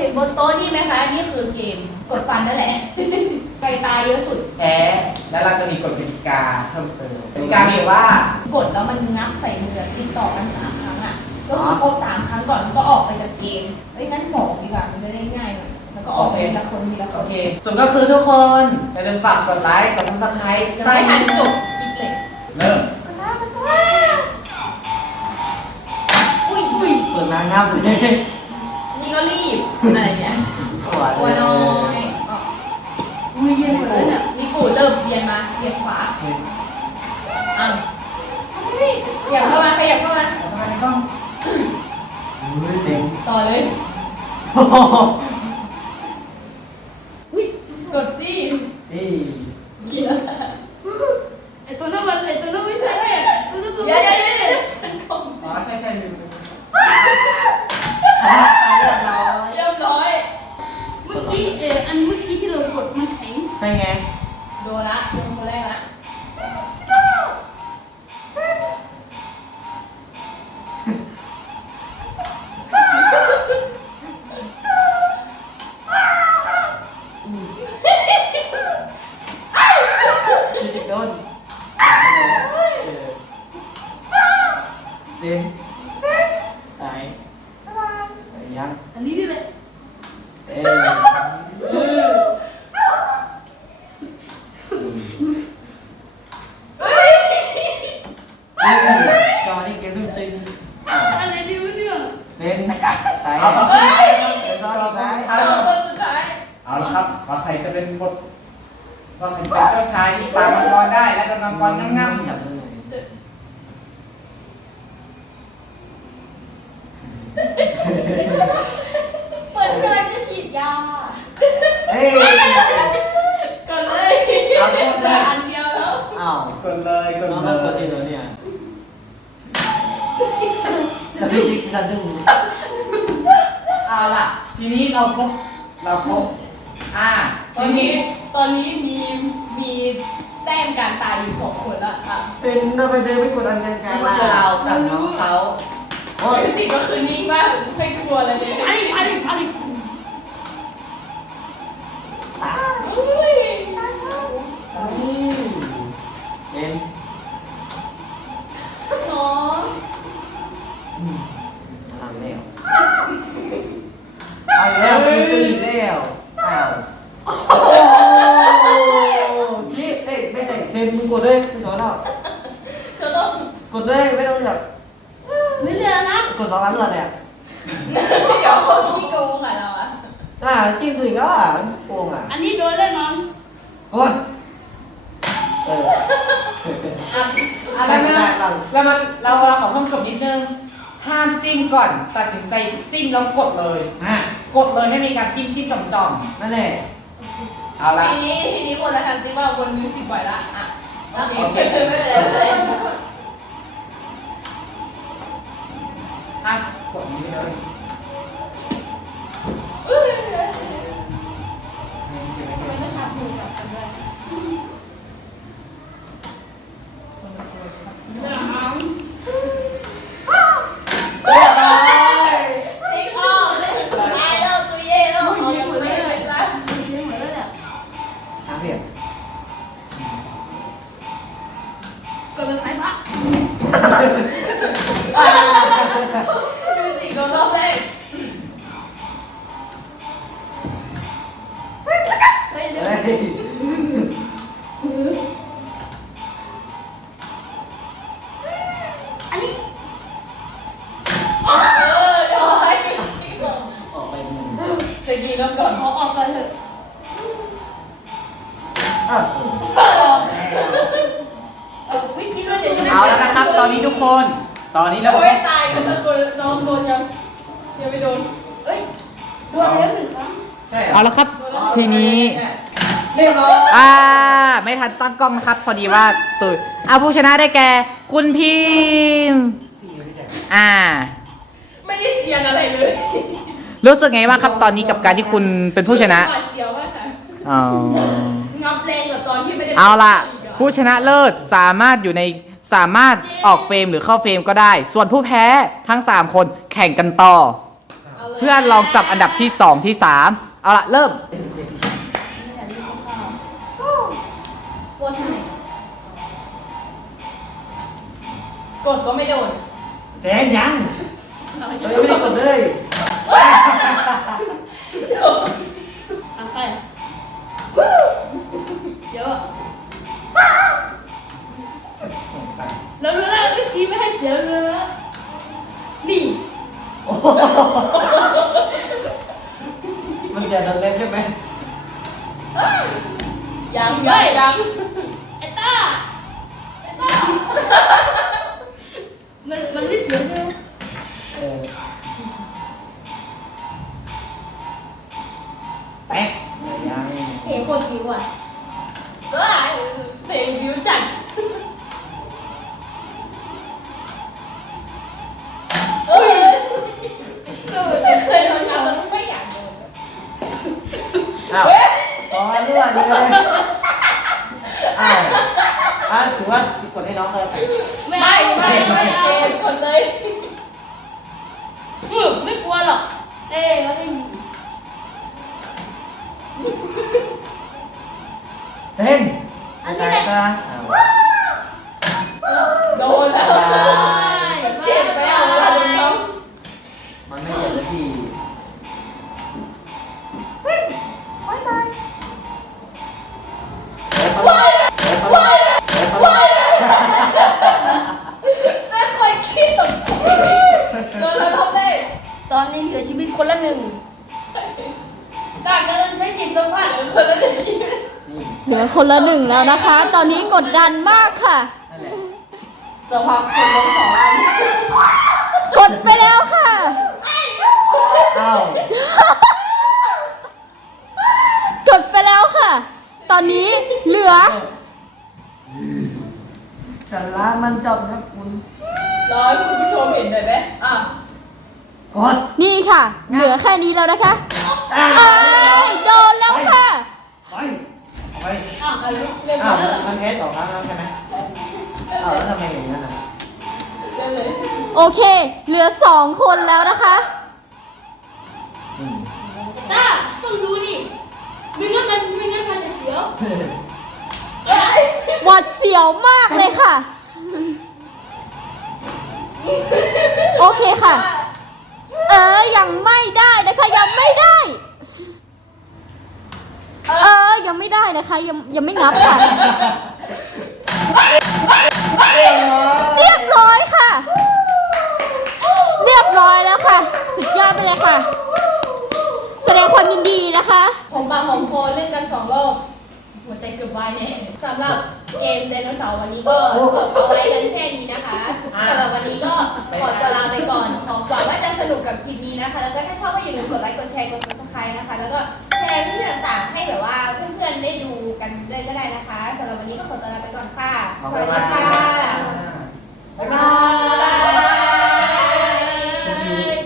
เห็นบนโต๊ะนี่ไหมคะ นี่คือเกมกดฟันนั่นแหละ ใครตายเยอะสุด แพ้แล้วเราจะมีกฎกติกาเพิ่มเติมกติกามีอยู่ว่ากดแล้วมันงับใส่มือติดต่อกันสามครั้งอะ ก็คือครบสามครั้งก่อนมันก็ออกไปจากเกมเอ้ยงั้นสองดีกว่ามันจะได้ง่ายหน่อยแล้วก็ออกไปทีละคนทีละคโอนเคส่วนก็คือทุกคนอย่าลืมฝากกดไลค์กดซับสไครต์ยังไม่ทันจบ ยับเข้ามาขยับเข้ามาทำไมต้องมือเสียงต่อเลยโอ้โหอุ้ยกดสินี่เกียร์ไอตัวนั้นมันไอตัวนั้นไม่ใช่ไอ้ตัวนั้นตัวเดี๋ยวเดี๋ยวเดี๋ยวเดี๋ยวฉันคงอ๋อใช่ใช่ลืมอะเรียบร้อยเรียบร้อย เมื่อกี้เอออันเมื่อกี้ที่เรากดมันแข็งใช่ไงโดนละโดนคนแรกละ ยัง อันนี้นี่แหละเอ้ยจอนี่เกมตึงอะไรดีวะเนี่ยๆเซนไหนเอาต่อไปเซนตอนสุดท้ายเอาคนสุดท้ายเอาละครับว่าใครจะเป็นบทว่าใครเป็นเจ้าชายที่ปามังกรได้และกำลังกรง่ำๆจับมือ เหมือนกำลังจะฉีดยา เฮ้ย กดเลย เอากด เห เล ลือย อันเดียวแล้ว อ้าว กดเลยกด น้อง เล มันกด ย ดีเหรอเนี่ยแต่พี่ติ๊ก สะดุ้งเอาล่ะ ทีนี้เราครบเราครบอ่าตอนทีนี้นี้ตอนนี้มีมีแต้มการตายอยู่สองคนละอะเซนทำไมเดินไม่กดอันกันกลางก็คือเรากับน้องเขา โอ้ย สิ่งก็คือนิ่งมากไม่กลัวอะไรเลยไปดิไปดิไปดิ อุ้ย เอ็น น้อง ทำแล้วเอาอีกแล้วพี่ตีอีกแล้วอ้าวโอ้พี่เอ้ยไม่ใช่เซนมึงกดเลยไม่สอนหรอก เธอต้อง กดเลยไม่ต้องเลือก ไม่เรียนแล้วนะ กดสองอันเลยเนี่ย เดี๋ยวคนที่โกงอะเราอะ อ่าจิ้มดูอีกแล้วอะโกงอะ อันนี้โดนแน่นอน กดเอออะอะแล้วนะแล้วมันเราเราขอเพิ่มกฎนิดนึง ห้ามจิ้มก่อน ตัดสินใจจิ้มแล้วกดเลย อะกดเลยไม่มีการจิ้มจิ้มจ่อมจ่อมนั่นแหละๆเอาละ ทีนี้ทีนี้หมดแล้วทันทีว่าวนมิวสิกบ่อยละอะโอเคโอเคไม่เป็นไรไม่เป็นไร เกิดเป็นสายพระ มิวสิกโดนรอบแรก เฮ้ยเดี๋ยว เฮ้ย อันนี้ เออเดี๋ยวให้มิวสิกก่อน ออกไปหนึ่ง เสียดีแล้วก่อน ขอออกไปเถอะ เดี๋ยวจะเอาแล้วนะครับ ตอนนี้ทุกคน ตอนนี้เราโอ้ยตายกันตะโกนน้องโดนยังยังไม่โดนเอ้ยโดนแล้วหนึ่งครั้งใช่เหรอเอาแล้วครับ ทีนี้เรียบร้อยอ่าไม่ทันตั้งกล้องนะครับ พอดีว่าตื่นอ่าผู้ชนะได้แก่คุณพิมพ์อ่า ไม่ได้เสียงอะไรเลยรู้สึกไงบ้างครับตอนนี้กับการที่คุณเป็นผู้ชนะหวาดเสียวมากค่ะอ๋องับแรงกว่าตอนที่ไม่ได้เอาล่ะอีกผู้ชนะเลิศสามารถอยู่ใน สามารถออกเฟรมหรือเข้าเฟรมก็ได้ ส่วนผู้แพ้ทั้ง 3 คนแข่งกันต่ออาลยเพื่อนลองจับอันดับที่สองที่สามเอาละเริ่มปวดไหนกดก็ไม่โดน แสนยังเอาเรายังไม่ได้กดเลย มันเสียตรงเล็บใช่ไหมยังยังยังไอ้ต้าไอ้ต้ามันมันไม่เสียเรือ เออแป๊กยัง เพลงคนผิวอะ เอ้ยเพลงวิวจัดเอ้ยไม่เคยโดนทำแล้วไม่อยากโดน อ้าวพอรั่วเลยอ้าวอ้าวถือว่ากดให้น้องเลยไม่ไม่เอาไม่ไม่ไม่เอาเกไม่มเอาคนเลยอืมไม่กลัวหรอกเอ้ยเขาไม่มีเต้นอันนี้แหละ อนนี้เหลือชีวิตคนละหนึ่งตาก็ใช้จิตสัมผัสคนละหนึ่งชีวิตนี่เหลือคนละหนึ่งแล้วนะคะ ตอนนี้กดดันมากค่ะนั่นแหละสภาพคนลงสองอันกดไปแล้วค่ะ อ้าว กดไปแล้วค่ะ ตอนนี้เหลือ ฉันรักมันชอบนะคุณรอให้คุณผู้ชมเห็นหน่อยไหมอะ กด นี่ค่ะ เหลือแค่นี้แล้วนะคะอ้าวเอ้ยโดนแล้วค่ะ ไปเอาไปอ้าวอันนี้เล่นอ้าวเลยมันแพ้สองครั้งแล้วใช่ไหมอ้าวแล้วทำไมอย่างนั้นอะเล่นเลยโอเค เหลือสองคนแล้วนะคะอืมตาต้องรู้ดิไม่งั้นมันไม่งั้นมันจะเสียวหวัดเสียวมากเลยค่ะ โอเคค่ะ เออยังไม่ได้นะคะยังไม่ได้ เออยังไม่ได้นะคะ ยังยังไม่นับค่ะ เรียบร้อยค่ะ เรียบร้อยแล้วค่ะ สุดยอดไปเลยค่ะ แสดงความยินดีนะคะ ผมมาของโพเล่นกันสองรอบ หัวใจเกือบวายเนี่ยสำหรับเกมไดโนเสาร์วันนี้ก็จบเอาไว้กันแค่นี้นะคะสำหรับวันนี้ก็ขอตัวลาไปก่อนขอหวังว่าจะ รับคลิปนี้นะคะ แล้วก็ถ้าชอบก็อย่าลืมกดไลค์ กดแชร์ กด subscribe นะคะ แล้วก็แชร์เพื่อนๆต่างๆให้แบบว่าเพื่อนๆได้ดูกันด้วยก็ได้นะคะสำหรับวันนี้ก็ขอตัวลาไปก่อนค่ะ สวัสดีค่ะ